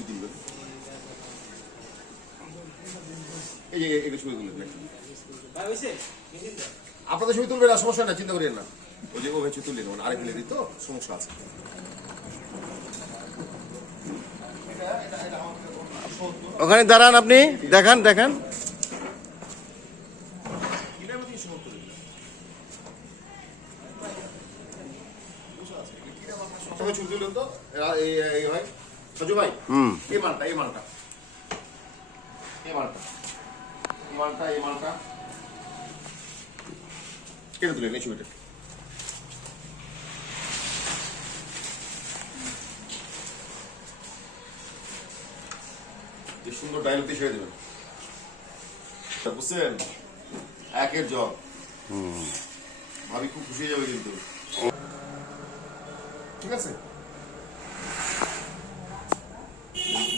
তুলবেন এই যে এগুলো ছবি তুলবেন আপনাদের ছবি তুলবেন না সমস্যা না চিন্তা করেন না ওই যে ওভাবে ছবি তুললেন মানে আরেক মিলে দিত সমস্যা আছে ওখানে দাঁড়ান আপনি, দেখান দেখান। ছবি তুললেন তো? এই ভাই সজু ভাই হুম। এই মালটা এই মালটা। এই মালটা এই মালটা এই মালটা। কেটে তুলেন এই ছবিটা। যে সুন্দর ডায়লগ দিয়ে ছেড়ে দেবেন। বুঝছেন? একের জব ভাবি খুব খুশি হয়ে যাবে কিন্তু। ঠিক আছে?